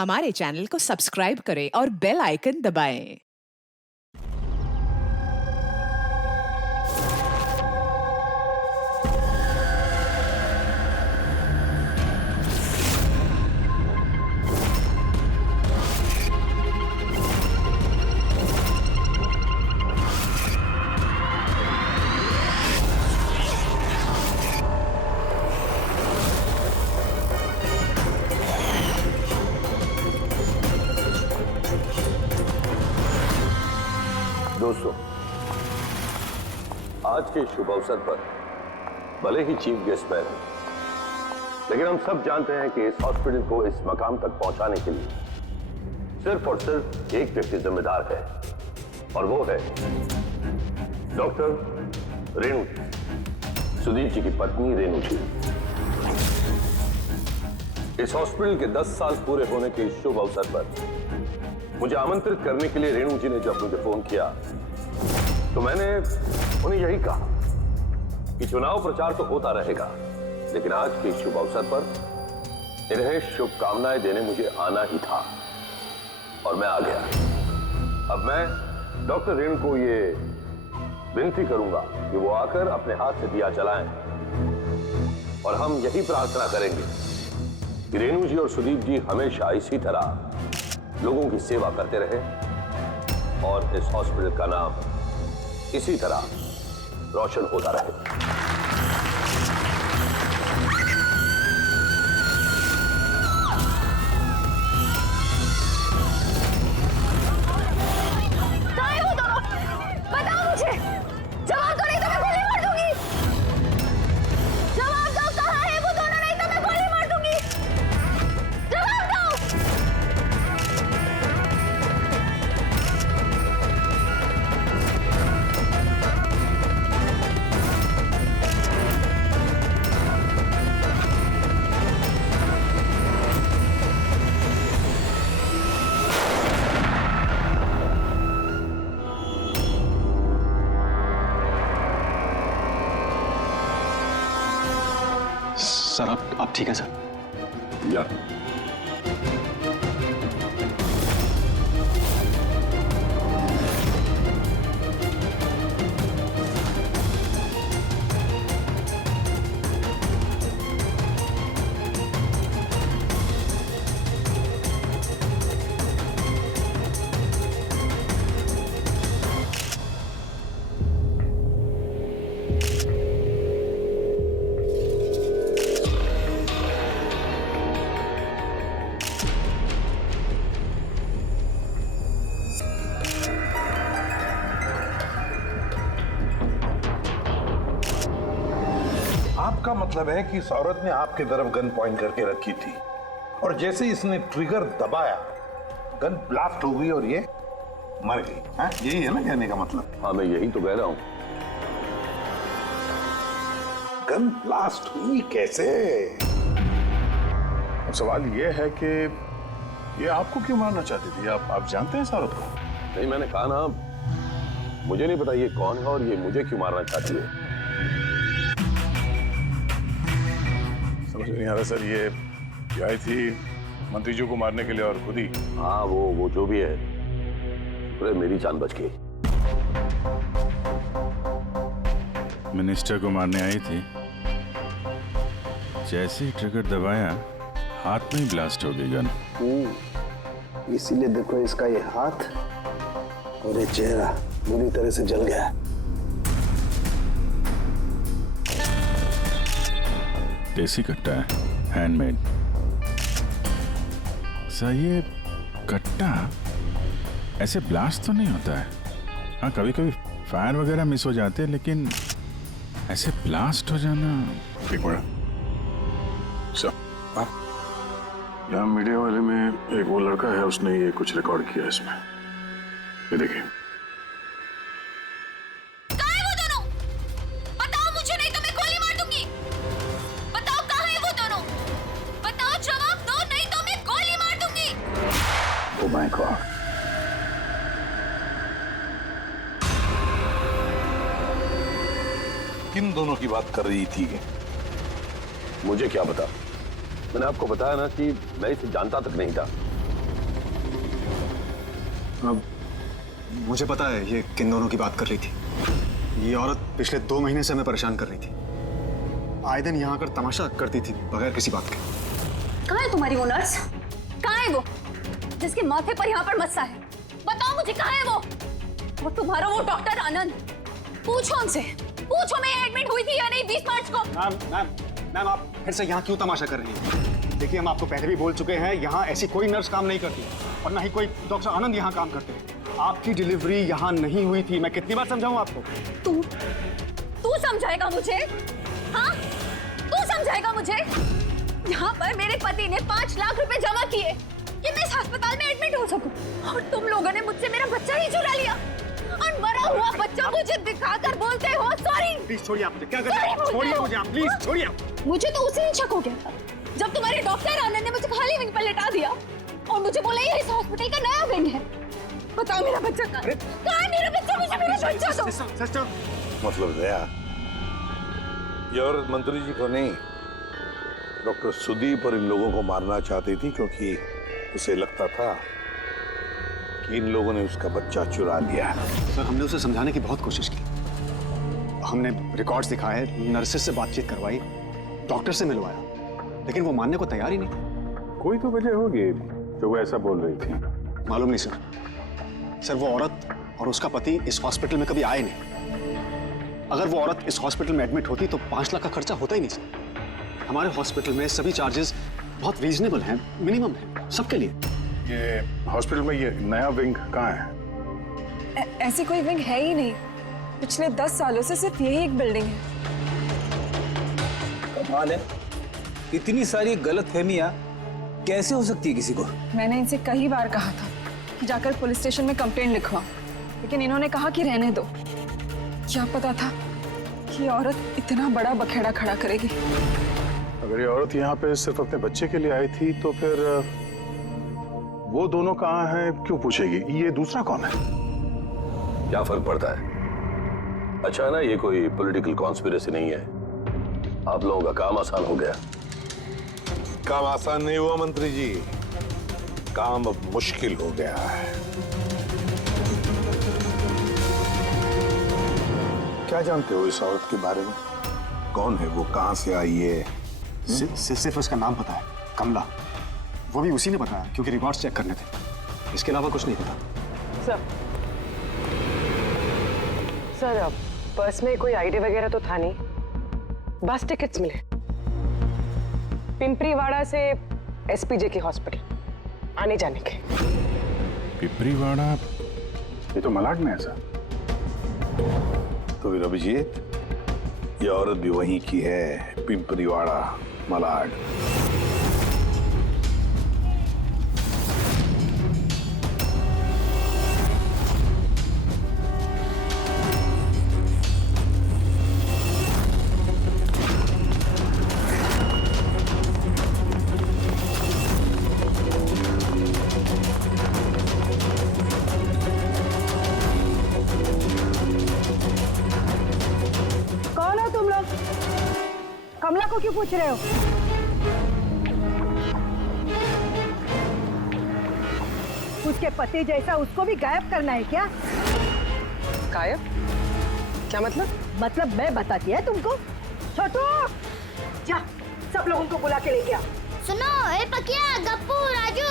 हमारे चैनल को सब्सक्राइब करें और बेल आइकन दबाएं। दोस्तों, आज के शुभ अवसर पर भले ही चीफ गेस्ट मैं हूं, लेकिन हम सब जानते हैं कि इस हॉस्पिटल को इस मकाम तक पहुंचाने के लिए सिर्फ और सिर्फ एक व्यक्ति जिम्मेदार है, और वो है डॉक्टर रेणु जी, सुदीप जी की पत्नी रेणु जी। इस हॉस्पिटल के 10 साल पूरे होने के इस शुभ अवसर पर मुझे आमंत्रित करने के लिए रेणु जी ने जब मुझे फोन किया तो मैंने उन्हें यही कहा कि चुनाव प्रचार तो होता रहेगा, लेकिन आज के शुभ अवसर पर इन्हें शुभकामनाएं देने मुझे आना ही था, और मैं आ गया। अब मैं डॉक्टर रेणु को ये विनती करूंगा कि वो आकर अपने हाथ से दिया जलाएं, और हम यही प्रार्थना करेंगे कि रेणु जी और सुदीप जी हमेशा इसी तरह लोगों की सेवा करते रहे और इस हॉस्पिटल का नाम इसी तरह रोशन होता रहे। सर आप ठीक है सर? या आपका मतलब है कि इस औरत ने आपके तरफ गन पॉइंट करके रखी थी, और जैसे इसने ट्रिगर दबाया गन ब्लास्ट हो गई और ये मर गई। हाँ, यही है ना कहने का मतलब? हाँ, मैं यही तो कह रहा हूं। गन ब्लास्ट हुई कैसे? अब सवाल ये है कि ये आपको क्यों मारना चाहती थी? आप जानते हैं इस औरत को? नहीं, मैंने कहा ना, मुझे नहीं पता ये कौन है और ये मुझे क्यों मारना चाहती है। समझ नहीं आ रहा सर। ये आई थी मंत्री जी को मारने के लिए और खुद ही। हाँ, वो जो भी है, शुक्र है मेरी जान बच गई। मिनिस्टर को मारने आई थी, जैसे ही ट्रिगर दबाया हाथ में ही ब्लास्ट हो गई गन। इसीलिए देखो इसका ये हाथ और ये चेहरा बुरी तरह से जल गया है। देसी कट्टा है, हैंडमेड। सर, ये कट्टा ऐसे ब्लास्ट तो नहीं होता है। हाँ, कभी कभी फायर वगैरह मिस हो जाते हैं, लेकिन ऐसे ब्लास्ट हो जाना। एक मिनट सर, यहाँ मीडिया वाले में एक वो लड़का है, उसने ये कुछ रिकॉर्ड किया इसमें, ये देखिए। माय गॉड, किन दोनों की बात कर रही थी? मुझे क्या पता, मैंने आपको बताया ना कि मैं इसे जानता तक नहीं था। अब मुझे पता है ये किन दोनों की बात कर रही थी। ये औरत पिछले 2 महीने से हमें परेशान कर रही थी। आए दिन यहाँ आकर तमाशा करती थी बगैर किसी बात के। कहाँ है तुम्हारी वो नर्स? कहाँ है वो जिसके माथे पर यहाँ पर मस्सा है? बताओ मुझे, कहाँ है वो तुम्हारा वो डॉक्टर आनंद? पूछो उनसे, पूछो मैं एडमिट हुई थी या नहीं 20 मार्च को। मैम आप फिर से यहाँ क्यों तमाशा कर रही हैं? देखिए हम आपको पहले भी बोल चुके हैं, यहाँ ऐसी कोई नर्स काम नहीं करती और ना ही कोई डॉक्टर आनंद यहाँ काम करते हैं। आपकी डिलीवरी यहाँ नहीं हुई थी। मैं कितनी बार समझाऊं आपको? तू समझाएगा मुझे? हाँ, तू समझाएगा मुझे? यहाँ पर मेरे पति ने 5 लाख रुपए जमा किए कि मैं इस अस्पताल में एडमिट हो सकूं, और तुम लोगों ने मुझसे मेरा बच्चा ही चुरा लिया और मरा हुआ बच्चा मुझे दिखाकर बोलते हो सॉरी। प्लीज छोड़िए, आप क्या कर रहे हैं? छोड़िए मुझे आप, प्लीज छोड़िए। मुझे तो उसी दिन शक हो गया था जब तुम्हारे डॉक्टर आनंद ने मुझे खाली विंग पर लेटा दिया और मुझे बोला ये इस हॉस्पिटल का नया विंग है। बताओ मेरा बच्चा कहाँ है? मेरा बच्चा? मुझे मेरा बच्चा दो। सिस्टर मतलब दया, ये औरत मंत्री जी को नहीं, डॉक्टर सुदीप और इन लोगों को मारना चाहती थी, क्योंकि उसे लगता था कि इन लोगों ने उसका बच्चा चुरा लिया। सर हमने उसे समझाने की बहुत कोशिश की। हमने रिकॉर्ड्स दिखाए, नर्सेस से बातचीत करवाई, डॉक्टर से मिलवाया, लेकिन वो मानने को तैयार ही नहीं। कोई तो वजह होगी जो वो ऐसा बोल रही थी। मालूम नहीं सर। सर वो औरत और उसका पति इस हॉस्पिटल में कभी आए नहीं। अगर वो औरत इस हॉस्पिटल में एडमिट होती तो 5 लाख का खर्चा होता ही नहीं सर। हमारे हॉस्पिटल में सभी चार्जेस बहुत रीजनेबल हैं, मिनिमम है सबके लिए। ये हॉस्पिटल में ये नया विंग कहाँ है? ऐसी कोई विंग है ही नहीं। पिछले 10 सालों से सिर्फ यही एक बिल्डिंग है। कमाल है, इतनी सारी गलतफहमियां कैसे हो सकती है किसी को? मैंने इनसे कई बार कहा था कि जाकर पुलिस स्टेशन में कंप्लेंट लिखवाओ, लेकिन इन्होंने कहा कि रहने दो। क्या पता था कि औरत इतना बड़ा बखेड़ा खड़ा करेगी। अगर ये औरत यहाँ पे सिर्फ अपने बच्चे के लिए आई थी तो फिर वो दोनों कहाँ हैं क्यों पूछेगी? ये दूसरा कौन है? क्या फर्क पड़ता है? अच्छा ना, ये कोई पॉलिटिकल कॉन्स्पिरेसी नहीं है। आप लोगों का काम आसान हो गया। काम आसान नहीं हुआ मंत्री जी, काम अब मुश्किल हो गया है। क्या जानते हो इस औरत के बारे में? कौन है वो, कहां से आई है? सिर्फ उसका नाम पता है, कमला। वो भी उसी ने बताया क्योंकि रिकॉर्ड्स चेक करने थे। इसके अलावा कुछ नहीं पता। सर पर्स में कोई आईडी वगैरह तो था नहीं, बस टिकट्स मिले पिंपरीवाड़ा से एसपीजे के हॉस्पिटल आने जाने के। पिपरीवाड़ा? ये तो मलाड में है सर। तो फिर अभिजीत, ये औरत भी वहीं की है, पिंपरीवाड़ा, मलाड। कमला को क्यों पूछ रहे हो? उसके पति जैसा उसको भी गायब करना है क्या? गायब? क्या मतलब? मतलब मैं बताती है तुमको। छोटू, जा सब लोगों को बुला के लेके आ। सुनो, ए पकिया, गप्पू, राजू,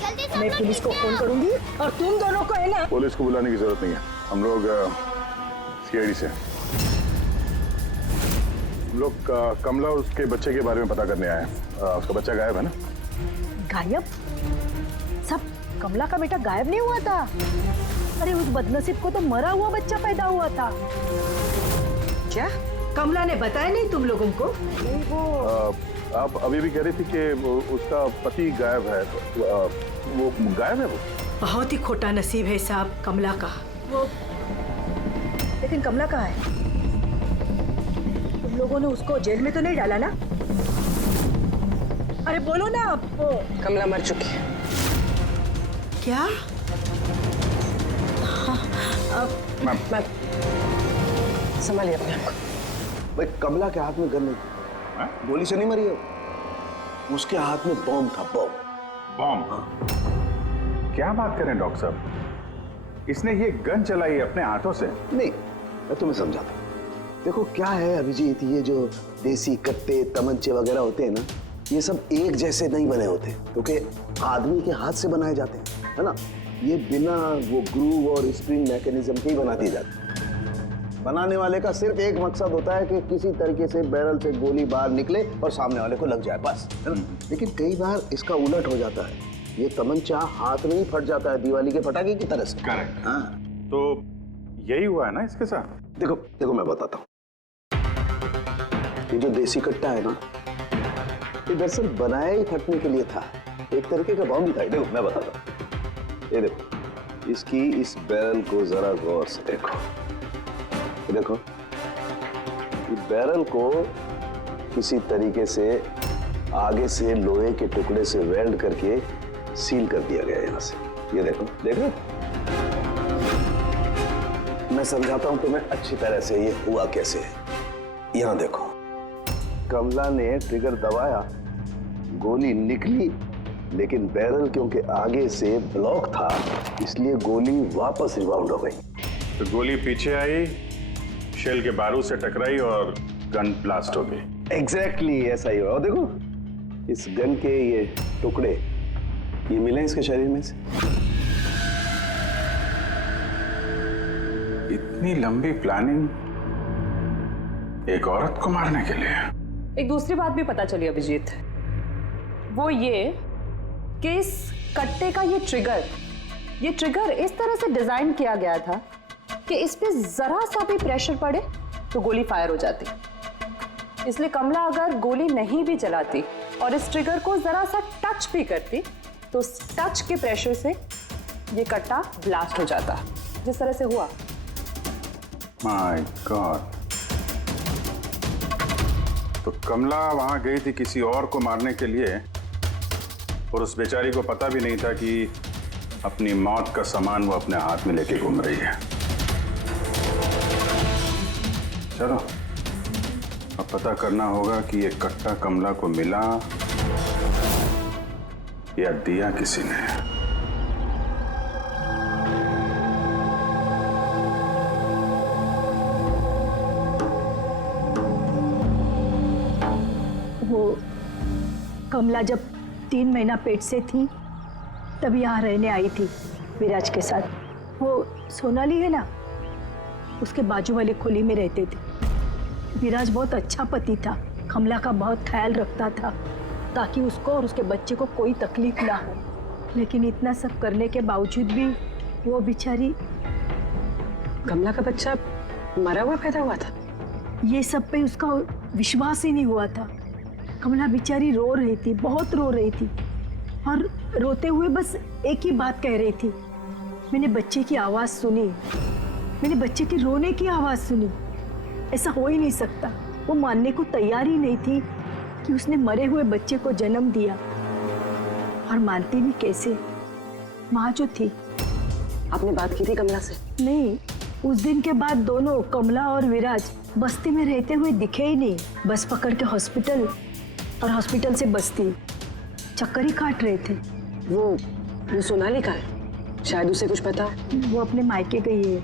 जल्दी सब मैं लोग पुलिस को नीचे फोन आओ। करूंगी और तुम दोनों को है ना। पुलिस को बुलाने की जरूरत नहीं है, हम लोग सीआईडी से हम लोग कमला और उसके बच्चे के बारे में पता करने आए हैं। उसका बच्चा गायब है ना? गायब? सब कमला का बेटा गायब नहीं हुआ था। अरे उस बदनसीब को तो मरा हुआ बच्चा पैदा हुआ था। क्या? कमला ने बताया नहीं तुम लोगों को? नहीं वो आप अभी भी कह रही थी कि उसका पति गायब है। वो गायब है? वो बहुत ही खोटा नसीब है साहब कमला का। वो लेकिन कमला कहाँ है? तुम लोगों ने उसको जेल में तो नहीं डाला ना? अरे बोलो ना आप। कमला मर चुकी है। क्या? मैम संभालिए अपने आप को। भाई कमला के हाथ में गन नहीं, गोली से नहीं मरी है, उसके हाथ में बॉम्ब था। बॉम्ब? बॉम्ब? क्या बात करें डॉक्टर साहब? इसने ये गन चलाई अपने हाथों से? नहीं, मैं तुम्हें समझाता हूँ। देखो क्या है अभिजीत, ये जो देसी कट्टे तमंचे वगैरह होते हैं ना, ये सब एक जैसे नहीं बने होते, क्योंकि आदमी के हाथ से बनाए जाते हैं, है ना। ये बिना वो ग्रूव और स्प्रिंग मैकेनिज्म के ही बना दिए जाते हैं। बनाने वाले का सिर्फ एक मकसद होता है कि किसी तरीके से बैरल से गोली बाहर निकले और सामने वाले को लग जाए, बस, है ना। लेकिन कई बार इसका उलट हो जाता है, ये तमंचा हाथ में ही फट जाता है दिवाली के पटाखे की तरह से। करेक्ट। हाँ, तो यही हुआ है ना इसके साथ? देखो देखो मैं बताता हूँ। ये जो देसी कट्टा है ना, ये दरअसल बनाया ही फटने के लिए था, एक तरीके का बॉम्ब ही था। देखो मैं बताता हूँ, ये देखो, इसकी इस बैरल को जरा गौर से देखो, ये देखो, ये बैरल को किसी तरीके से आगे से लोहे के टुकड़े से वेल्ड करके सील कर दिया गया है यहाँ से। ये देखो, देखो, मैं समझाता हूँ तुम्हें अच्छी तरह से ये हुआ कैसे है। यहाँ देखो, कमला ने ट्रिगर दबाया, गोली निकली, लेकिन बैरल क्योंकि आगे से ब्लॉक था, इसलिए गोली वापस रिबाउंड हो गई। तो गोली पीछे आई, शेल के बारूद से टकराई और गन ब्लास्ट हो गई। एग्जैक्टली ऐसा ही हुआ। और देखो, इस गन के ये टुकड़े ये मिले इसके शरीर में से। इतनी लंबी प्लानिंग एक औरत को मारने के लिए। एक दूसरी बात भी पता चली अभिजीत, वो ये कि इस कट्टे का ये ट्रिगर इस तरह से डिजाइन किया गया था कि इस पे जरा सा भी प्रेशर पड़े तो गोली फायर हो जाती। इसलिए कमला अगर गोली नहीं भी चलाती और इस ट्रिगर को जरा सा टच भी करती तो उस टच के प्रेशर से ये कट्टा ब्लास्ट हो जाता, जिस तरह से हुआ। My God. तो कमला वहां गई थी किसी और को मारने के लिए, और उस बेचारी को पता भी नहीं था कि अपनी मौत का सामान वो अपने हाथ में लेके घूम रही है। चलो अब पता करना होगा कि ये कट्टा कमला को मिला या दिया किसी ने। वो कमला जब 3 महीना पेट से थी तब यहाँ रहने आई थी विराज के साथ। वो सोनाली है ना, उसके बाजू वाली खुली में रहते थे। विराज बहुत अच्छा पति था, कमला का बहुत ख्याल रखता था ताकि उसको और उसके बच्चे को कोई तकलीफ ना हो। लेकिन इतना सब करने के बावजूद भी वो बेचारी। कमला का बच्चा मरा हुआ पैदा हुआ था? ये सब पे उसका विश्वास ही नहीं हुआ था। कमला बेचारी रो रही थी, बहुत रो रही थी, और रोते हुए बस एक ही बात कह रही थी, मैंने बच्चे की आवाज़ सुनी, मैंने बच्चे के रोने की आवाज़ सुनी। ऐसा हो ही नहीं सकता। वो मानने को तैयार ही नहीं थी कि उसने मरे हुए बच्चे को जन्म दिया, और मानती भी कैसे। माँ जो थी। आपने बात की थी कमला से? नहीं, उस दिन के बाद दोनों, कमला और विराज, बस्ती में रहते हुए दिखे ही नहीं। बस पकड़ के हॉस्पिटल, और हॉस्पिटल से बस्ती, चक्कर ही काट रहे थे। वो सोनाली का है, शायद उसे कुछ पता। वो अपने मायके गई है,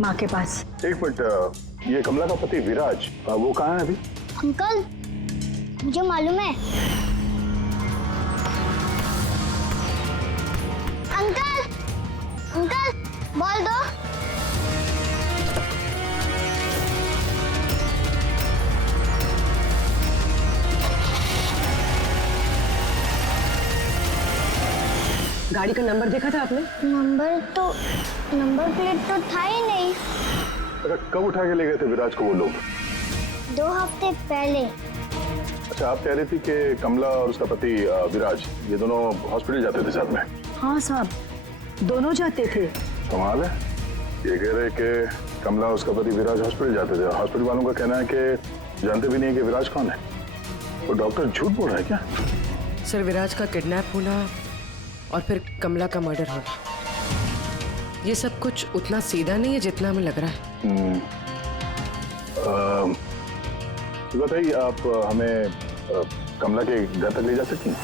माँ के पास। एक मिनट, ये कमला का पति विराज, वो कहाँ है अभी? अंकल, मुझे मालूम है। अंकल, अंकल, बॉल दो। गाड़ी का नंबर देखा था आपने? नंबर प्लेट तो था ही नहीं। अच्छा, कब उठा के ले गए थे विराज को वो लोग? 2 हफ्ते पहले। अच्छा, आप कह रही थी कि कमला और उसका पति विराज, ये दोनों हॉस्पिटल जाते थे साथ में? हाँ साहब, दोनों जाते थे। कमाल है, ये कह रहे कि कमला और उसका पति विराज हॉस्पिटल जाते थे। हॉस्पिटल वालों का कहना है कि जानते भी नहीं कि विराज कौन है। वो डॉक्टर झूठ बोल रहा है क्या? सर, विराज का किडनैप होना और फिर कमला का मर्डर होना, ये सब कुछ उतना सीधा नहीं है जितना हमें लग रहा है। बताइए, आप हमें कमला के घर तक ले जा सकती हैं?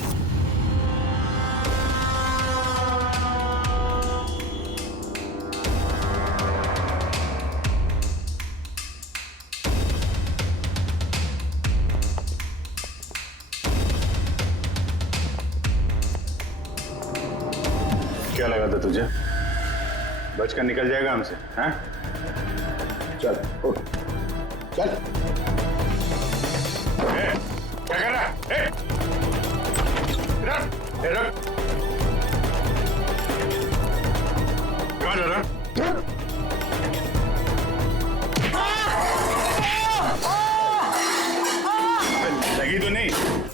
क्या लगा था तुझे? बचकर निकल जाएगा हमसे? हैं? चल उठ, चल। क्या कर रहा है? रख। कहाँ जा रहा? लगी तो नहीं?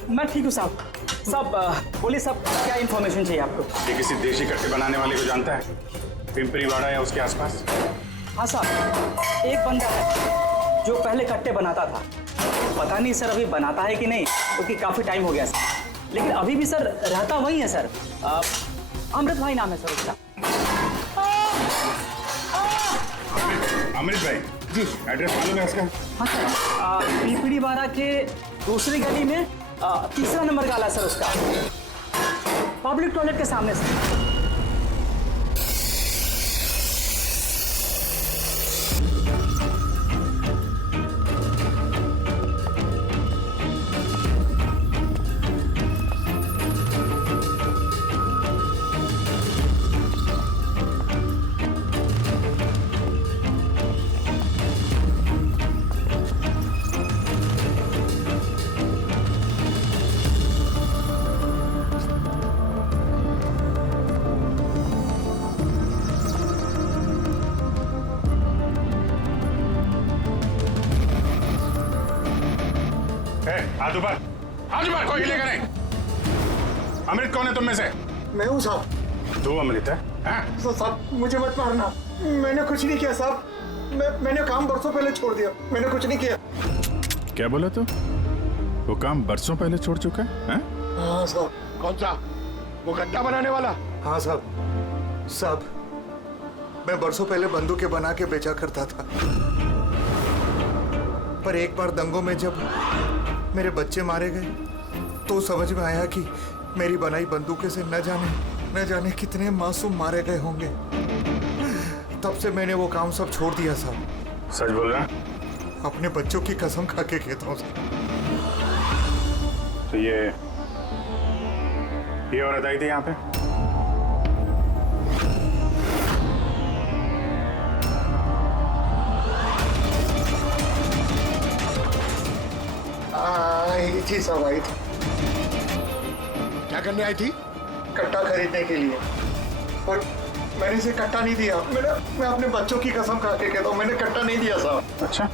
मैं ठीक हूँ साहब। साहब बोलिए साहब, क्या इन्फॉर्मेशन चाहिए आपको? ये किसी देशी कट्टे बनाने वाले को जानता है? पिंपरी वाड़ा या उसके आसपास? हाँ साहब, एक बंदा है जो पहले कट्टे बनाता था। पता नहीं सर अभी बनाता है कि नहीं, क्योंकि काफ़ी टाइम हो गया सर। लेकिन अभी भी सर रहता वही है सर। अमृत भाई नाम है सर उसका। अमृत भाई जी, एड्रेस मालूम है उसका? हाँ सर, पीपड़ी वाड़ा के दूसरी गली में तीसरा नंबर गाला सर उसका, पब्लिक टॉयलेट के सामने सर। हाथ ऊपर, कोई हिलेगा नहीं। अमृत कौन है तुम में से? मैं हूँ साहब। तू अमृत है? साहब मुझे मत मारना, मैंने कुछ नहीं किया साहब। मैंने काम बरसों पहले छोड़ दिया, मैंने कुछ नहीं किया। क्या बोला तू? वो काम बरसों पहले छोड़ चुका है? हाँ साहब। कौन सा? वो गड्ढा बनाने वाला? हाँ साहब, मैं बरसों पहले बंदूकें बना के बेचा करता था। पर एक बार दंगों में जब मेरे बच्चे मारे गए तो समझ में आया कि मेरी बनाई बंदूकें से न जाने कितने मासूम मारे गए होंगे। तब से मैंने वो काम सब छोड़ दिया साहब। सच बोल रहा? अपने बच्चों की कसम खा के कहता हूँ। तो ये औरत आई थी यहाँ पे? जी साहब आई थी। क्या करने आई थी? कट्टा खरीदने के लिए। पर मैंने इसे कट्टा नहीं दिया। मैं अपने बच्चों की कसम खा के कहता हूँ, मैंने कट्टा नहीं दिया साहब। अच्छा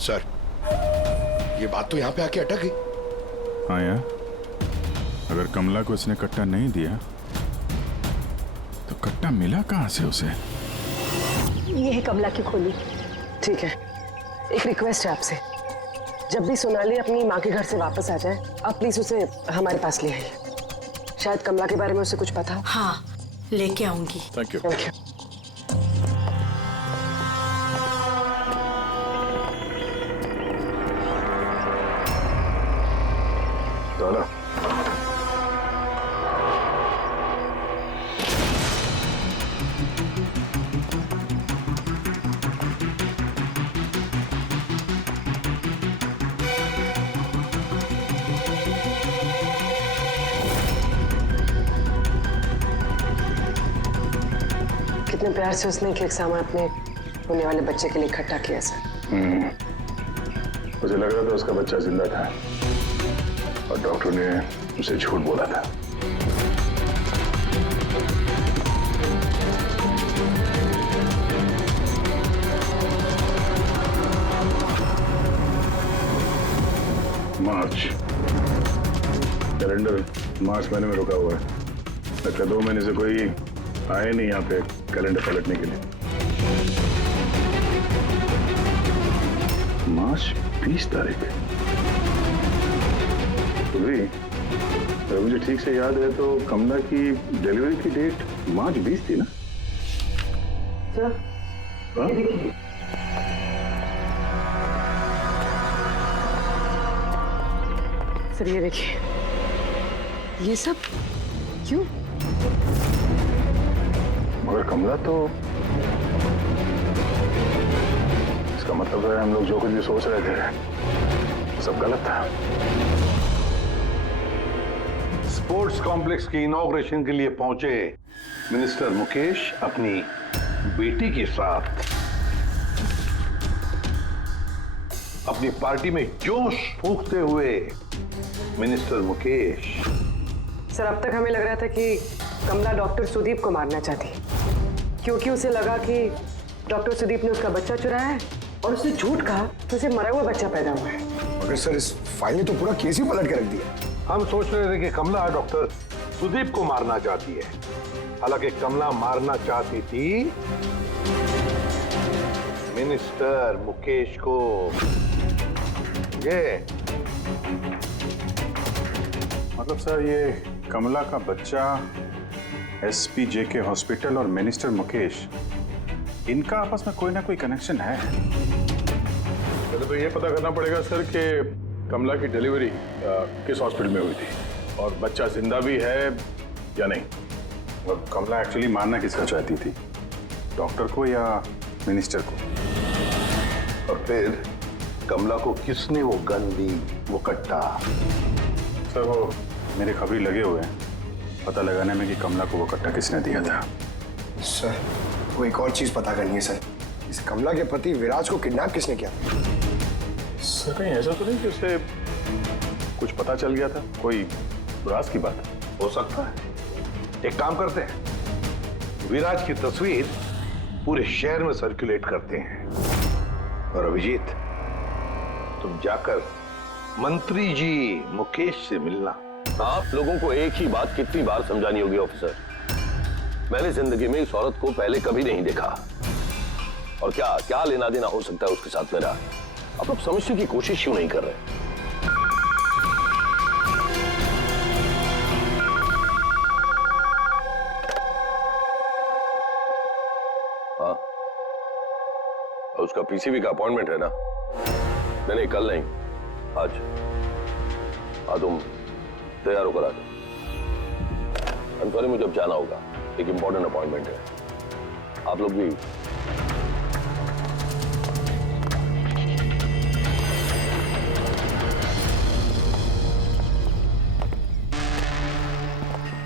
सर, ये बात तो यहाँ पे आके अटक गई। हाँ यार, अगर कमला को इसने कट्टा नहीं दिया तो कट्टा मिला कहाँ से उसे? ये है कमला की खोली। ठीक है, एक रिक्वेस्ट है आपसे, जब भी सोनाली अपनी माँ के घर से वापस आ जाए, आप प्लीज उसे हमारे पास ले आइए। शायद कमला के बारे में उसे कुछ पता हो। हाँ, लेके आऊंगी। Thank you. चलो। कितने प्यार से उसने एक सामान अपने होने वाले बच्चे के लिए इकट्ठा किया सर। मुझे लग रहा था उसका बच्चा जिंदा था और डॉक्टर ने उसे झूठ बोला था। मार्च कैलेंडर मार्च महीने में रुका हुआ है। लगता 2 महीने से कोई आए नहीं यहाँ पे कैलेंडर पलटने के लिए। मार्च 20 तारीख। तो भी अगर मुझे ठीक से याद है तो कमला की डिलीवरी की डेट मार्च 20 थी ना? सर, हाँ? सर ये देखिए, ये सब क्यों? मगर कमला तो, इसका मतलब है हम लोग जो कुछ भी सोच रहे थे सब गलत था। स्पोर्ट्स कॉम्प्लेक्स की इनॉग्रेशन के लिए पहुंचे मिनिस्टर मुकेश अपनी बेटी के साथ अपनी पार्टी में जोश फूंकते हुए मिनिस्टर मुकेश। सर, अब तक हमें लग रहा था कि कमला डॉक्टर सुदीप को मारना चाहती, क्योंकि उसे लगा कि डॉक्टर सुदीप ने उसका बच्चा चुराया है और उसने झूठ कहा तो उसे मरा हुआ बच्चा पैदा हुआ है। मगर सर, इस फाइल ने तो पूरा केस ही पलट के रख दिया। हम सोच रहे थे कि कमला डॉक्टर सुदीप को मारना चाहती है, हालांकि कमला मारना चाहती थी मिनिस्टर मुकेश को। ये मतलब सर, ये कमला का बच्चा SPJK हॉस्पिटल और मिनिस्टर मुकेश, इनका आपस में कोई ना कोई कनेक्शन है। पहले तो ये पता करना पड़ेगा सर कि कमला की डिलीवरी किस हॉस्पिटल में हुई थी और बच्चा जिंदा भी है या नहीं। और कमला एक्चुअली मारना किसका चाहती थी, डॉक्टर को या मिनिस्टर को? और फिर कमला को किसने वो गन दी, वो कट्टा? सर, वो मेरे खबरी लगे हुए हैं पता लगाने में कि कमला को वो कट्टा किसने दिया था। सर, वो एक और चीज पता करनी है सर, इस कमला के पति विराज को किडनैप किसने किया? सर, कहीं ऐसा तो नहीं कि उसे कुछ पता चल गया था, कोई राज की बात? हो सकता है। एक काम करते हैं, विराज की तस्वीर पूरे शहर में सर्कुलेट करते हैं और अभिजीत, तुम जाकर मंत्री जी मुकेश से मिलना। आप लोगों को एक ही बात कितनी बार समझानी होगी ऑफिसर? मैंने जिंदगी में इस औरत को पहले कभी नहीं देखा, और क्या क्या लेना देना हो सकता है उसके साथ मेरा? आप लोग समझने की कोशिश क्यों नहीं कर रहे? हाँ, उसका PCV का अपॉइंटमेंट है ना? नहीं, कल नहीं, आज। हाँ, तुम तैयार होकर आ जाओ। I'm sorry, मुझे अब जाना होगा, एक इंपॉर्टेंट अपॉइंटमेंट है। आप लोग भी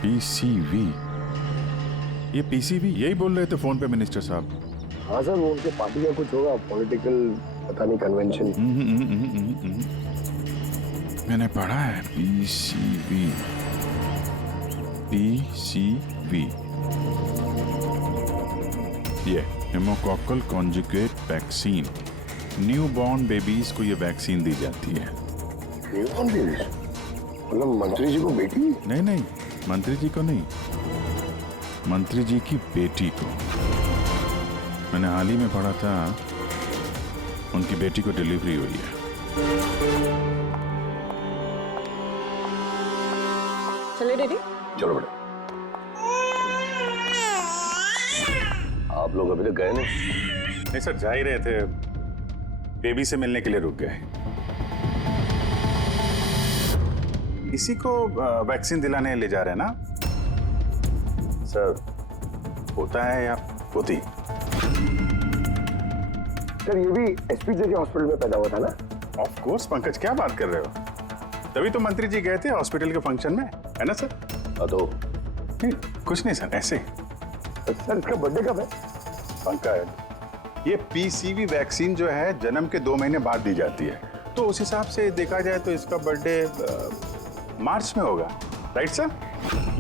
PCV, ये PCV यही बोल रहे थे फोन पे मिनिस्टर साहब। हाँ सर, वो उनके पार्टी का कुछ होगा, पॉलिटिकल पता नहीं कन्वेंशन। मैंने पढ़ा है PCV। ये pneumococcal conjugate vaccine, new born babies को ये वैक्सीन दी जाती है। New born babies? मतलब मंत्री जी को बेटी? नहीं, मंत्री जी को नहीं, मंत्री जी की बेटी को। मैंने हाल ही में पढ़ा था उनकी बेटी को डिलीवरी हुई है। चले डैडी? चलो बेटा। आप लोग अभी तक गए नहीं सर, जा ही रहे थे, बेबी से मिलने के लिए रुक गए। इसी को वैक्सीन दिलाने ले जा रहे हैं ना सर? होता है या होती? सर, ये भी SPJK हॉस्पिटल में पैदा हुआ था ना? ऑफ कोर्स पंकज, क्या बात कर रहे हो? तभी तो मंत्री जी गए थे हॉस्पिटल के फंक्शन में, है ना सर? तो नहीं, कुछ नहीं सर, ऐसे। सर, इसका बर्थडे कब है? पंकज, ये PCV वैक्सीन जो है जन्म के 2 महीने बाद दी जाती है, तो उस हिसाब से देखा जाए तो इसका बर्थडे मार्च में होगा, राइट सर?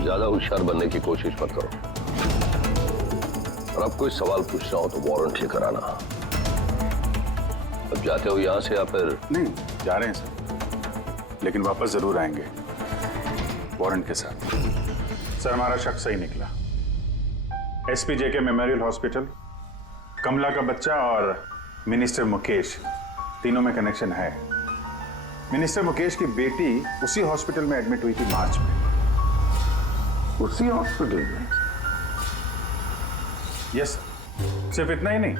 ज्यादा होशियार बनने की कोशिश मत करो, और अब कोई सवाल पूछना हो तो वारंट लेकर आना। अब जाते हो यहाँ से या फिर? नहीं, जा रहे हैं सर, लेकिन वापस जरूर आएंगे वारंट के साथ। सर, हमारा शक सही निकला। SPJK मेमोरियल हॉस्पिटल, कमला का बच्चा और मिनिस्टर मुकेश, तीनों में कनेक्शन है। मिनिस्टर मुकेश की बेटी उसी हॉस्पिटल में एडमिट हुई थी मार्च में। उसी हॉस्पिटल में? यस, सिर्फ इतना ही नहीं,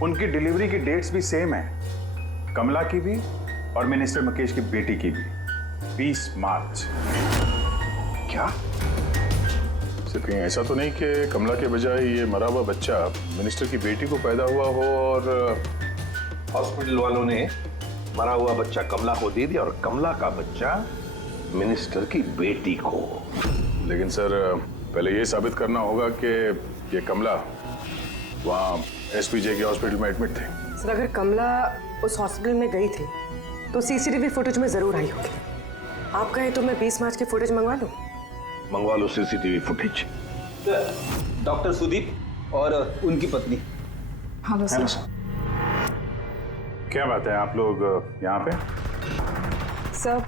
उनकी डिलीवरी की डेट्स भी सेम है, कमला की भी और मिनिस्टर मुकेश की बेटी की भी, 20 मार्च। क्या? सिर्फ कहीं ऐसा तो नहीं कि कमला के बजाय ये मरा हुआ बच्चा मिनिस्टर की बेटी को पैदा हुआ हो और हॉस्पिटल वालों ने मरा हुआ बच्चा कमला को दे दिया और कमला का बच्चा मिनिस्टर की बेटी को। लेकिन सर पहले ये साबित करना होगा कि ये कमला वहाँ एसपीजे के हॉस्पिटल में एडमिट थी। सर अगर कमला उस हॉस्पिटल में गई थी तो सीसीटीवी फुटेज में जरूर आई होगी। आप कहें तो मैं 20 मार्च की फुटेज मंगवा लूं? मंगवा लो सीसीटीवी फुटेज। डॉक्टर सुदीप और उनकी पत्नी। Hello sir. क्या बात है, आप लोग यहाँ पे? सर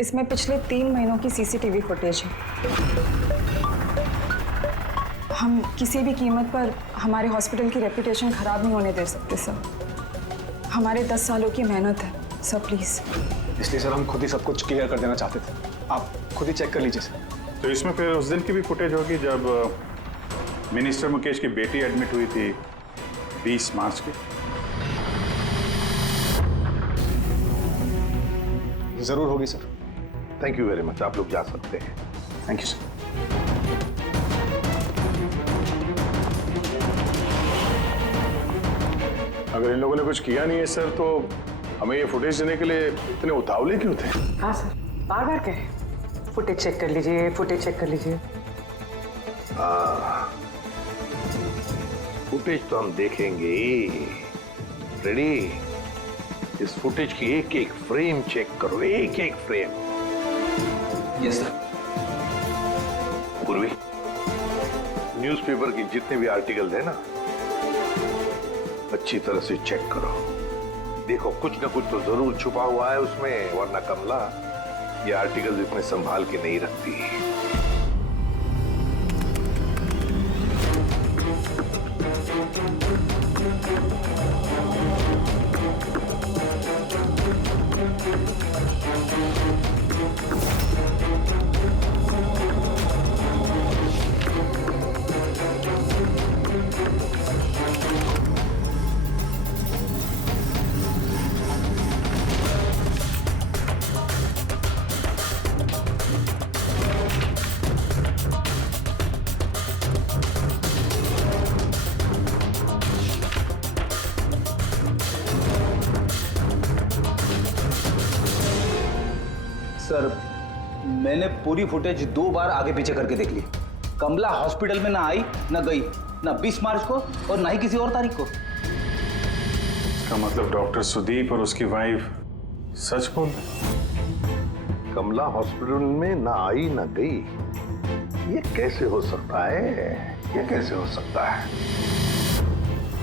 इसमें पिछले 3 महीनों की सीसीटीवी फुटेज है। हम किसी भी कीमत पर हमारे हॉस्पिटल की रेपुटेशन खराब नहीं होने दे सकते सर। हमारे 10 सालों की मेहनत है सर, प्लीज। इसलिए सर हम खुद ही सब कुछ क्लियर कर देना चाहते थे। आप खुद ही चेक कर लीजिए सर। तो इसमें फिर उस दिन की भी फुटेज होगी जब मिनिस्टर मुकेश की बेटी एडमिट हुई थी 20 मार्च की। जरूर होगी sir. Thank you very much, आप लोग जा सकते हैं। Thank you sir. अगर इन लोगों ने कुछ किया नहीं है सर तो हमें ये फुटेज देने के लिए इतने उतावले क्यों थे? हाँ सर, बार बार कहें फुटेज चेक कर लीजिए, फुटेज चेक कर लीजिए। फुटेज तो हम देखेंगे। रेडी? इस फुटेज की एक एक फ्रेम चेक करो, एक एक फ्रेम। Yes sir. पूर्वी, न्यूज़पेपर की जितने भी आर्टिकल है ना, अच्छी तरह से चेक करो। देखो कुछ ना कुछ तो जरूर छुपा हुआ है उसमें, वरना कमला ये आर्टिकल इतने संभाल के नहीं रखती। सर मैंने पूरी फुटेज 2 बार आगे पीछे करके देख ली। कमला हॉस्पिटल में ना आई ना गई, ना 20 मार्च को और ना ही किसी और तारीख को। इसका मतलब डॉक्टर सुदीप और उसकी वाइफ सच बोल रहे? कमला हॉस्पिटल में ना आई ना गई, ये कैसे हो सकता है? ये कैसे हो सकता है?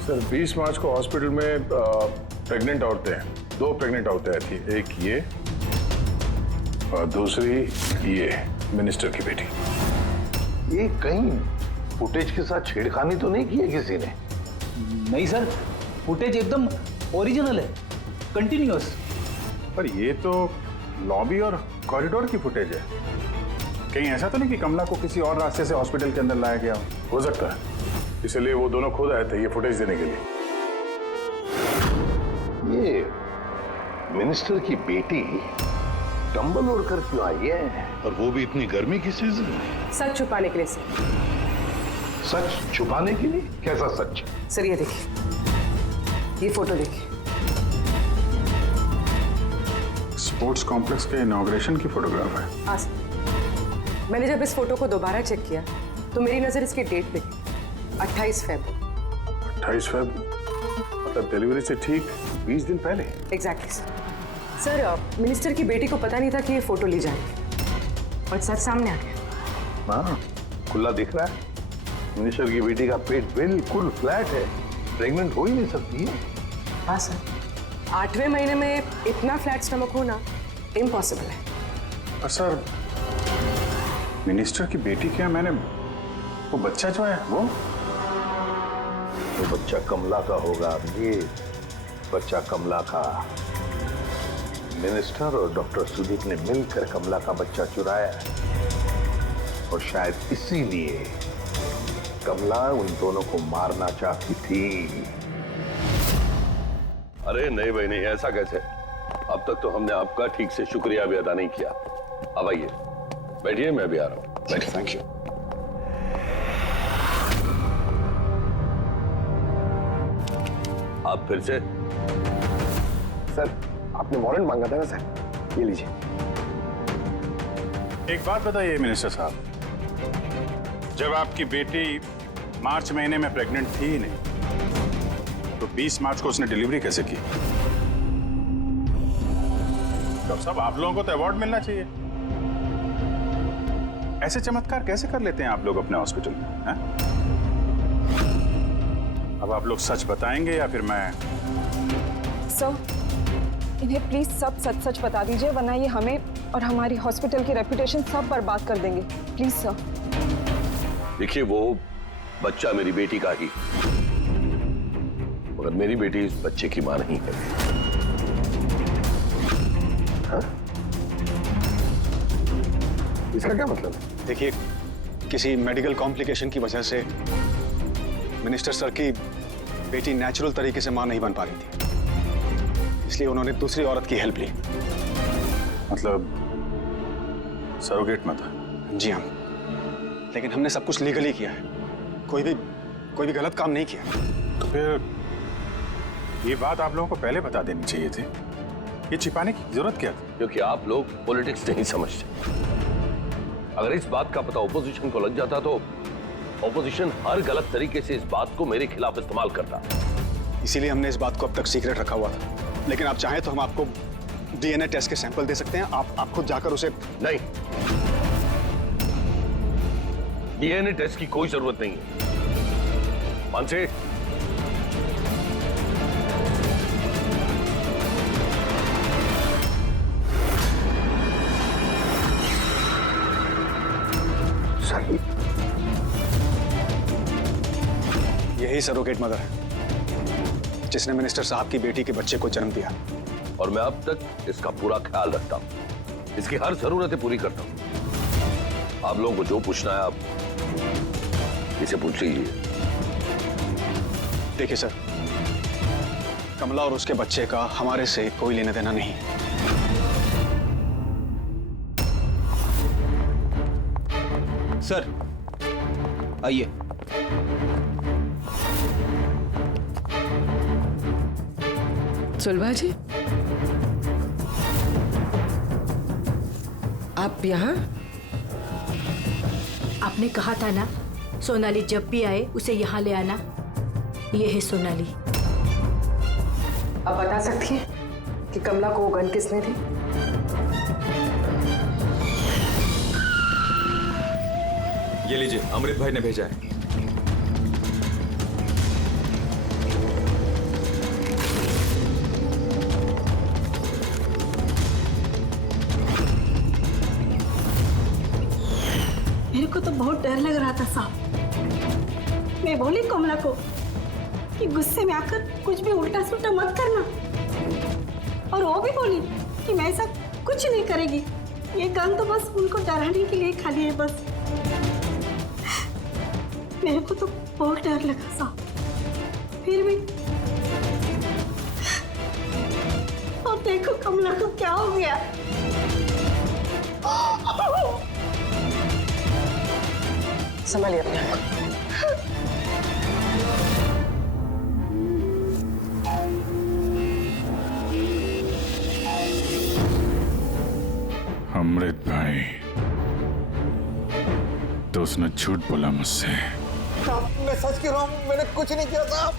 सर 20 मार्च को हॉस्पिटल में प्रेग्नेंट औरतें, 2 प्रेग्नेंट औरतें आई थी। एक ये और दूसरी ये मिनिस्टर की बेटी। ये कहीं फुटेज के साथ छेड़खानी तो नहीं की है किसी ने? नहीं सर, फुटेज एकदम ओरिजिनल है, कंटिन्यूअस। पर ये तो लॉबी और कॉरिडोर की फुटेज है। कहीं ऐसा तो नहीं कि कमला को किसी और रास्ते से हॉस्पिटल के अंदर लाया गया हो सकता है, इसलिए वो दोनों खुद आए थे ये फुटेज देने के लिए। ये मिनिस्टर की बेटी कंबल ओढ़ कर क्यों आई है? और वो भी इतनी गर्मी की सीजन में? सच छुपाने के लिए सर। सच छुपाने के लिए? कैसा सच? सर ये देखिए, ये फोटो देखिए। स्पोर्ट्स कॉम्प्लेक्स के इनॉग्रेशन की फोटोग्राफ है। हाँ सर, मैंने जब इस फोटो को दोबारा चेक किया तो मेरी नजर इसकी डेट पे गई, 28 फरवरी। 28 फरवरी मतलब डिलीवरी से ठीक 20 दिन पहले। Exactly sir. सर मिनिस्टर की बेटी को पता नहीं था कि ये फोटो ली जाएगी और सच सामने आ गया। हाँ, खुला दिख रहा है। मिनिस्टर की बेटी का पेट बिल्कुल फ्लैट है, प्रेग्नेंट हो ही नहीं सकती है। हाँ सर, 8वें महीने में इतना फ्लैट स्टमक होना इम्पॉसिबल है। और सर मिनिस्टर की बेटी क्या, मैंने वो बच्चा जो है वो बच्चा कमला का होगा। ये बच्चा कमला का। मिनिस्टर और डॉक्टर सुदीप ने मिलकर कमला का बच्चा चुराया और शायद इसीलिए कमला उन दोनों को मारना चाहती थी। अरे नहीं भाई नहीं, ऐसा कैसे? अब तक तो हमने आपका ठीक से शुक्रिया भी अदा नहीं किया। अब आइए बैठिए, मैं भी आ रहा हूँ। बैठिए। Thank you. आप फिर से? सर आपने वारंट मांगा था ना सर, ये लीजिए। एक बात बताइए मिनिस्टर साहब, जब आपकी बेटी मार्च महीने में प्रेग्नेंट थी ही नहीं, तो 20 मार्च को उसने डिलीवरी कैसे की? डॉक्टर साहब, आप लोगों को तो अवार्ड मिलना चाहिए। ऐसे चमत्कार कैसे कर लेते हैं आप लोग अपने हॉस्पिटल में, हैं? अब आप लोग सच बताएंगे या फिर मैं? सर, इन्हें प्लीज सब सच सच बता दीजिए, वरना ये हमें और हमारी हॉस्पिटल की रेपुटेशन सब बर्बाद कर देंगे। Please sir. देखिए, वो बच्चा मेरी बेटी का ही, मगर मेरी बेटी इस बच्चे की मां नहीं है। हाँ? इसका क्या मतलब है? देखिए, किसी मेडिकल कॉम्प्लिकेशन की वजह से मिनिस्टर सर की बेटी नेचुरल तरीके से मां नहीं बन पा रही थी, इसलिए उन्होंने दूसरी औरत की हेल्प ली। मतलब सरोगेट मत? जी हाँ, लेकिन हमने सब कुछ लीगली किया है, कोई भी गलत काम नहीं किया। तो फिर ये बात आप लोगों को पहले बता देनी चाहिए थी। ये छिपाने की जरूरत क्या थी? क्योंकि आप लोग पॉलिटिक्स नहीं समझते। अगर इस बात का पता ऑपोजिशन को लग जाता तो ऑपोजिशन हर गलत तरीके से इस बात को मेरे खिलाफ इस्तेमाल करता। इसीलिए हमने इस बात को अब तक सीक्रेट रखा हुआ था, लेकिन आप चाहें तो हम आपको डीएनए टेस्ट के सैंपल दे सकते हैं। आप खुद जाकर उसे। नहीं, डीएनए टेस्ट की कोई जरूरत नहीं है। मानसे, यही सरोगेट मदर है जिसने मिनिस्टर साहब की बेटी के बच्चे को जन्म दिया, और मैं अब तक इसका पूरा ख्याल रखता हूं, इसकी हर जरूरतें पूरी करता हूं। आप लोगों को जो पूछना है आप इसे पूछ लीजिए। देखिए सर, कमला और उसके बच्चे का हमारे से कोई लेना देना नहीं है। सर आइए। सुलभा जी, आप यहाँ? आपने कहा था ना, सोनाली जब भी आए उसे यहाँ ले आना। ये है सोनाली। आप बता सकती हैं कि कमला को वो गन किसने दी? ये लीजिए, अमृत भाई ने भेजा है। मेरे को तो बहुत डर लग रहा था साहब। मैं बोली कमला को कि गुस्से में आकर कुछ भी उल्टा सुल्टा मत करना, और वो भी बोली कि मैं ऐसा कुछ नहीं करेगी। ये गन तो बस उनको डराने के लिए खाली है बस। मेरे को तो बहुत डर लगा साहब, फिर भी। और देखो कमला को क्या हो गया। संभालिए अपने आप। अमृत भाई, तो उसने झूठ बोला मुझसे। मैं सच कह रहा हूँ, मैंने कुछ नहीं किया साहब।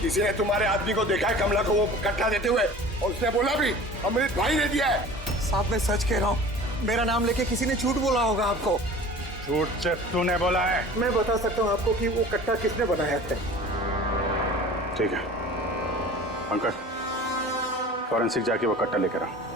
किसी ने तुम्हारे आदमी को देखा है कमला को वो कट्टा देते हुए, और उसने बोला भी अमृत भाई ने दिया है। साहब मैं सच कह रहा हूँ, मेरा नाम लेके किसी ने झूठ बोला होगा आपको। झूठ से तूने बोला है? मैं बता सकता हूँ आपको कि वो कट्टा किसने बनाया था। ठीक है पंकज, फॉरेंसिक जाके वो कट्टा लेकर आओ।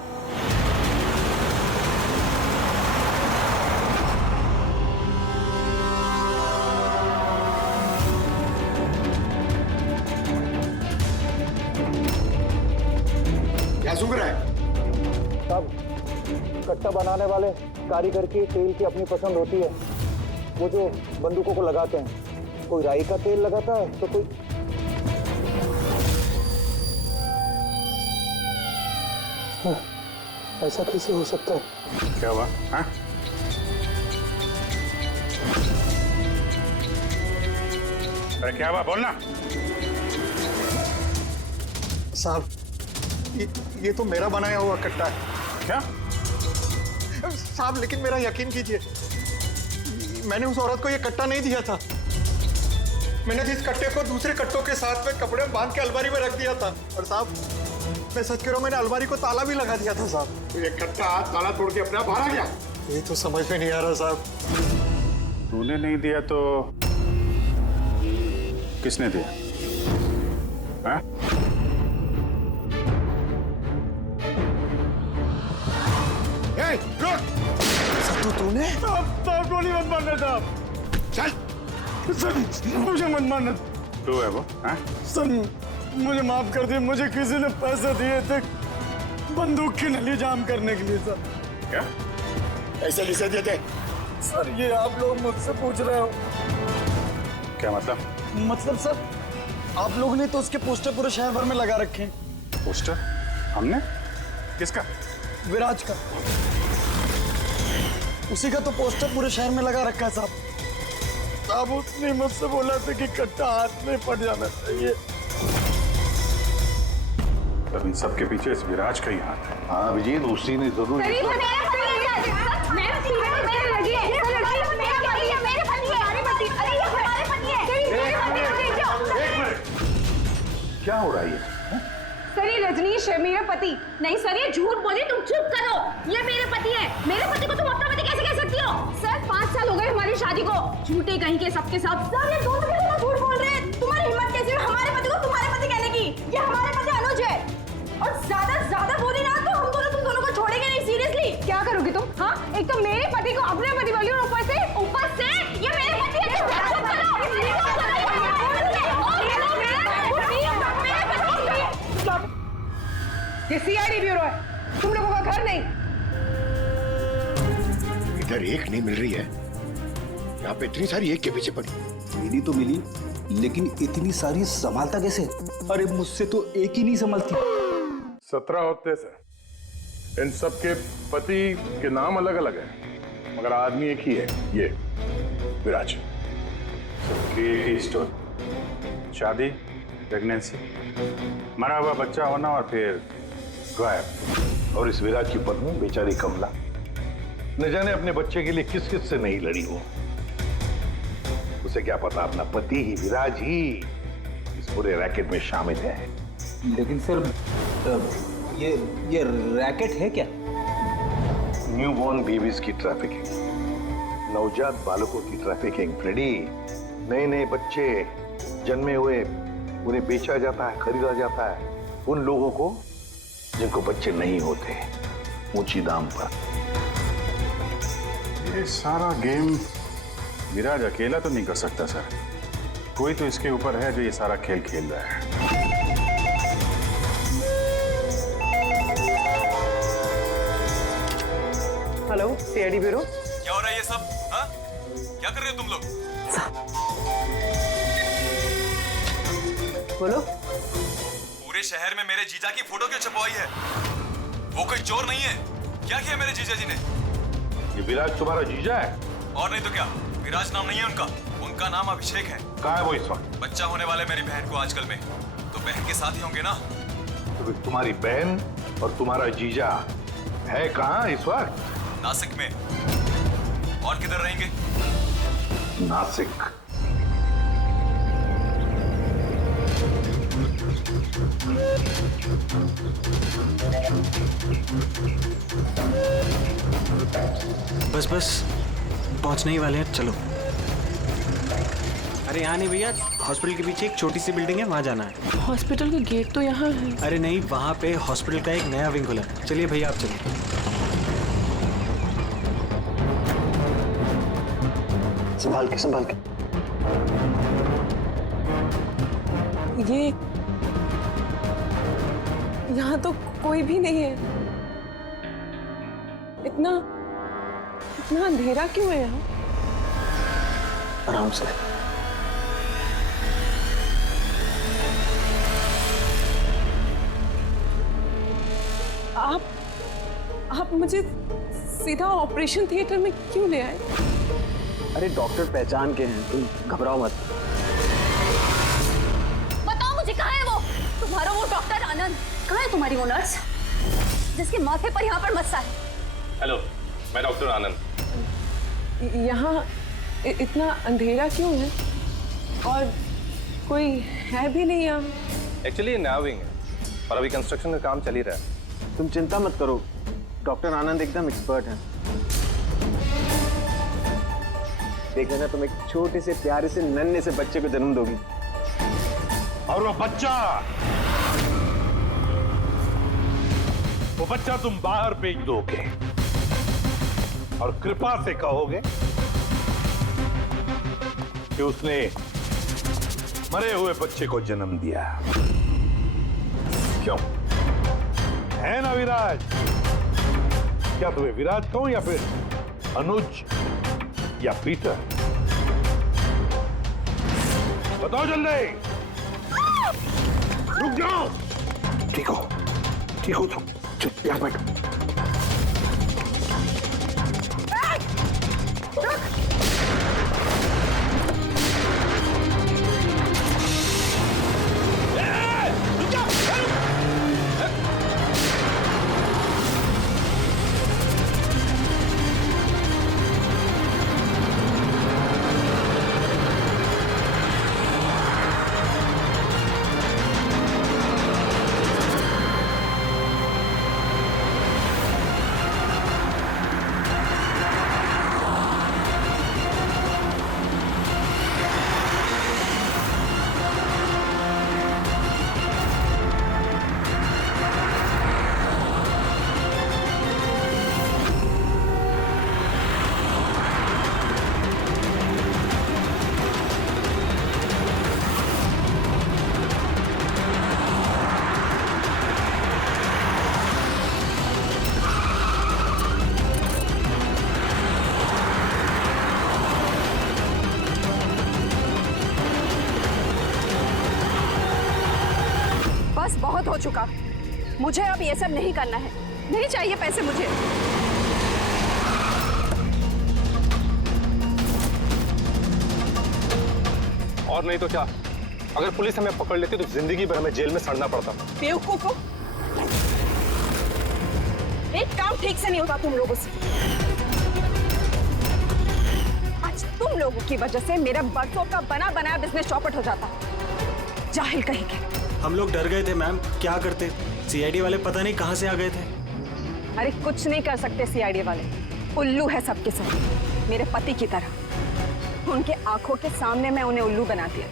क्या सुन रहा है? साहब, कट्टा बनाने वाले कारीगर की तेल की अपनी पसंद होती है। वो जो बंदूकों को लगाते हैं, कोई राई का तेल लगाता है तो कोई। ऐसा कैसे हो सकता है? क्या हुआ? हाँ? अरे क्या हुआ, बोलना। साहब ये तो मेरा बनाया हुआ कट्टा है। क्या? साहब लेकिन मेरा यकीन कीजिए, मैंने उस औरत को ये कट्टा नहीं दिया था। मैंने इस कट्टे को दूसरे कट्टों के साथ में कपड़े में बांध के अलमारी में रख दिया था। और साहब मैं सच कह रहा हूँ, मैंने अलमारी को ताला भी लगा दिया था साहब। तो ये कट्टा ताला तोड़ के अपने आप बाहर आ गया? ये तो समझ में नहीं आ रहा साहब। तूने नहीं दिया तो किसने दिया? हाँ? सत्तू तूने? गोली मत मारना साहब। चल सर मुझे मत मारना। तू है वो? हाँ? सर मुझे माफ कर दिए, मुझे किसी ने पैसे दिए थे बंदूक की नली जाम करने के लिए सर। क्या? ऐसे किसे दिए थे? सर ये आप लोग मुझसे पूछ रहे हो? क्या मतलब? मतलब सर आप लोगों ने तो उसके पोस्टर पूरे शहर भर में लगा रखे हैं। पोस्टर? हमने? किसका? विराज का। उसी का तो पोस्टर पूरे शहर में लगा रखा है साहब। साहब उसने मुझसे बोला था कि कट्टा हाथ में पड़ जाना चाहिए। तब इन सब के पीछे इस विराज का ही हाथ है। हाँ अभिजीत, उसी ने जरूर क्या हो रहा है ये? सर ये रजनीश है, मेरा पति। नहीं सर ये झूठ बोली, तुम चुप करो। ये मेरे पति है। मेरे पति को तुम अपना पति कैसे कह सकती हो? सर 5 साल हो गए हमारी शादी को। झूठे कहीं के सबके सब। सर ये दोनों के झूठ बोल रहे हैं। तुम्हारी हिम्मत कैसे हुई हमारे पति को तुम्हारे पति कहने की? ये हमारे पति अनुज है। और ज्यादा बोली ना तो हम दोनों तुम दोनों को छोड़ेंगे नहीं। सीरियसली क्या करोगी तुम? हाँ एक तो मेरे पति को अपने पति बोली और ऊपर से ये मेरे पति है। ये सीआईडी ब्यूरो है, तुम लोगों का घर नहीं। इधर एक नहीं मिल रही है, यहाँ पे इतनी सारी एक के पीछे पड़ी। मिली तो मिली, लेकिन इतनी सारी संभालता कैसे? अरे मुझसे तो एक ही नहीं संभलती। 17 होते सर। इन सब के पति के नाम अलग अलग हैं, मगर आदमी एक ही है, ये विराज। सबकी एक ही स्टोरी। शादी, प्रेगनेंसी, मरा हुआ बच्चा होना और फिर गायब। और इस विराज की पत्नी बेचारी कमला, न जाने अपने बच्चे के लिए किस किस से नहीं लड़ी हो। उसे क्या पता अपना पति ही, विराज ही इस पूरे रैकेट में शामिल है। लेकिन सर ये रैकेट है क्या? न्यूबॉर्न बेबीज की ट्रैफिकिंग, नवजात बालकों की ट्रैफिकिंग। फ्रेडी, नए बच्चे जन्मे हुए उन्हें बेचा जाता है, खरीदा जाता है उन लोगों को जिनको बच्चे नहीं होते, ऊंची दाम पर। ये सारा गेम विराज अकेला तो नहीं कर सकता सर। कोई तो इसके ऊपर है जो ये सारा खेल खेल रहा है। Hello CID bureau. क्या हो रहा है ये सब? हाँ? क्या कर रहे हो तुम लोग? बोलो। पूरे शहर में मेरे जीजा की फोटो क्यों छपवाई है? वो कोई चोर नहीं है। क्या किया मेरे जीजा जी ने? ये विराज तुम्हारा जीजा है? और नहीं तो क्या, विराज नाम नहीं है उनका नाम अभिषेक है। कहाँ है वो इस वक्त? बच्चा होने वाले मेरी बहन को आजकल में, तो बहन के साथ ही होंगे ना। तो फिर तुम्हारी बहन और तुम्हारा जीजा है कहाँ इस वक्त? नासिक में। और किधर रहेंगे? नासिक। बस पहुंचने ही वाले हैं, चलो। अरे यहाँ नहीं भैया, हॉस्पिटल के पीछे एक छोटी सी बिल्डिंग है, वहाँ जाना है। हॉस्पिटल का गेट तो यहाँ है। अरे नहीं, वहाँ पे हॉस्पिटल का एक नया विंग खुला है। चलिए भैया आप चलिए। संभाल के। ये यहाँ तो कोई भी नहीं है। इतना अंधेरा क्यों है यहाँ? आराम से। आप मुझे सीधा ऑपरेशन थिएटर में क्यों ले आए? अरे डॉक्टर पहचान के हैं, तुम घबराओ मत। बताओ मुझे कहाँ है वो? तुम्हारा वो डॉक्टर आनंद? कहाँ है तुम्हारी वो नर्स जिसके माथे पर यहाँ पर मस्सा है? हेलो, मैं डॉक्टर आनंद। यहाँ इतना अंधेरा क्यों है? और कोई है भी नहीं यहाँ। एक्चुअली नया विंग है और अभी कंस्ट्रक्शन का काम चल ही रहा है। तुम चिंता मत करो, डॉक्टर आनंद एकदम एक्सपर्ट हैं। देख लेना, तुम एक छोटे से प्यारे से नन्हे से बच्चे को जन्म दोगी। और वो बच्चा तुम बाहर भेज दोगे और कृपा से कहोगे कि उसने मरे हुए बच्चे को जन्म दिया। क्यों? है ना विराज? क्या तुम्हें विराज कहूं या फिर अनुज या पीटर? बताओ जल्दी। रुक जाओ। ठीक हो तुम। चुप यहाँ बैठो। बहुत हो चुका, मुझे अब ये सब नहीं करना है। नहीं चाहिए पैसे मुझे। और नहीं तो क्या, अगर पुलिस हमें पकड़ लेती तो जिंदगी भर हमें जेल में सड़ना पड़ता। बेवकूफो, एक काम ठीक से नहीं होता तुम लोगों से। आज तुम लोगों की वजह से मेरा बरसों का बना बनाया बिजनेस चौपट हो जाता। जाहिल कहीं के। हम लोग डर गए थे मैम, क्या करते? सीआईडी वाले पता नहीं कहां से आ गए थे। अरे कुछ नहीं कर सकते सीआईडी वाले, उल्लू है सबके सब, मेरे पति की तरह। उनके आंखों के सामने मैं उन्हें उल्लू बना दिया,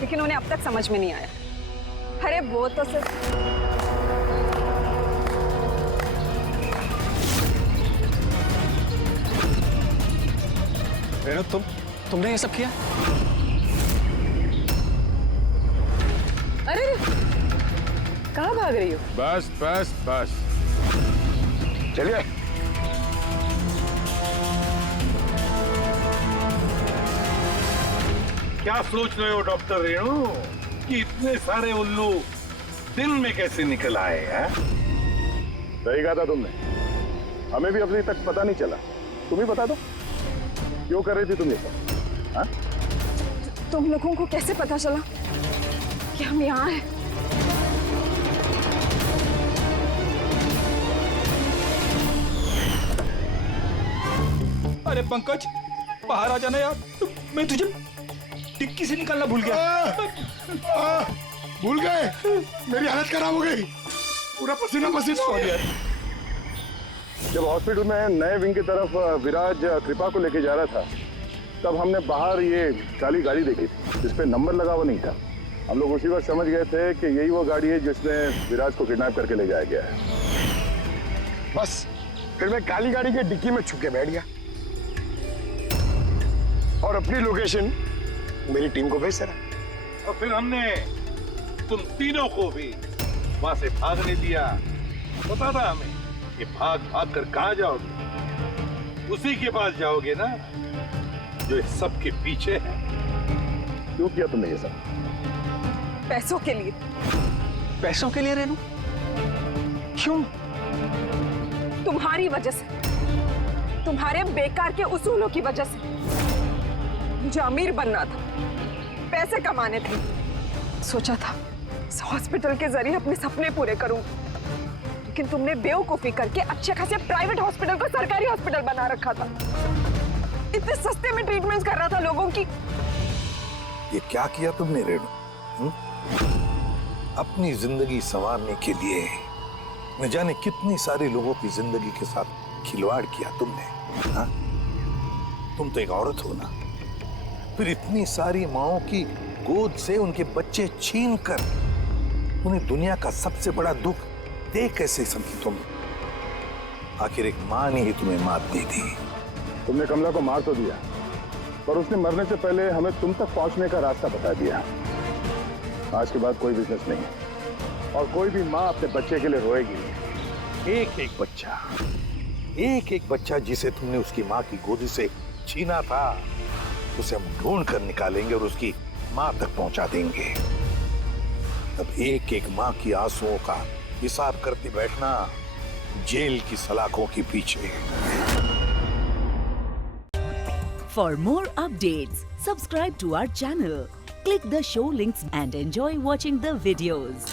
लेकिन उन्हें अब तक समझ में नहीं आया। अरे वो तो सिर्फ रेणु, तुमने ये सब किया? अरे कहाँ भाग रही हो? बस बस बस, चलिए। क्या सोच रहे हो डॉक्टर रेणु कि इतने सारे उल्लू दिन में कैसे निकल आए हैं? सही कहा था तुमने, हमें भी अभी तक पता नहीं चला। तुम ही बता दो, क्यों कर रही थी तुम ये सब? हाँ? तुम लोगों को कैसे पता चला कि हम यहाँ हैं? अरे पंकज, बाहर आ जाना यार, मैं तुझे टिक्की से निकालना भूल गया। भूल गए? मेरी हालत खराब हो गई, पूरा पसीना पसीना हो गया। जब हॉस्पिटल में नए विंग की तरफ विराज कृपा को लेके जा रहा था, तब हमने बाहर ये काली गाड़ी देखी थी जिसपे नंबर लगा हुआ नहीं था। हम लोग उसी वक्त समझ गए थे कि यही वो गाड़ी है जिसमें विराज को किडनैप करके ले जाया गया है। बस फिर मैं काली गाड़ी के डिक्की में छुप के बैठ गया और अपनी लोकेशन मेरी टीम को भेज दे। और फिर हमने तुम तीनों को भी वहां से भागने दिया। पता था हमें कि भाग भाग कर कहां जाओगे, उसी के पास जाओगे ना जो इस सब के पीछे है। क्यों किया तुमने ये सब? पैसों के लिए। पैसों के लिए रेणु? क्यों? तुम्हारी वजह से, तुम्हारे बेकार के उसूलों की वजह से। मुझे अमीर बनना था, पैसे कमाने थे। सोचा था इस हॉस्पिटल के जरिए अपने सपने पूरे करूं, लेकिन तुमने बेवकूफी करके अच्छे खासे प्राइवेट हॉस्पिटल को सरकारी हॉस्पिटल बना रखा था। इतने सस्ते में ट्रीटमेंट कर रहा था लोगों की। ये क्या किया तुमने रेणु? अपनी जिंदगी संवारने के लिए न जाने कितनी सारी लोगों की जिंदगी के साथ खिलवाड़ किया तुमने। हाँ? तुम तो एक औरत हो ना, फिर इतनी सारी माओं की गोद से उनके बच्चे छीन कर उन्हें दुनिया का सबसे बड़ा दुख दे कैसे समझी तुम? आखिर एक मां ने ही तुम्हें मात दी थी। तुमने कमला को मार तो दिया, पर उसने मरने से पहले हमें तुम तक पहुंचने का रास्ता बता दिया। आज के बाद कोई बिजनेस नहीं और कोई भी माँ अपने बच्चे के लिए रोएगी। एक एक बच्चा जिसे तुमने उसकी माँ की गोदी से छीना था, उसे हम ढूंढ कर निकालेंगे और उसकी माँ तक पहुंचा देंगे। तब एक एक माँ की आंसुओं का हिसाब करते बैठना जेल की सलाखों के पीछे। For more updates, subscribe to our channel, click the show links and enjoy watching the videos.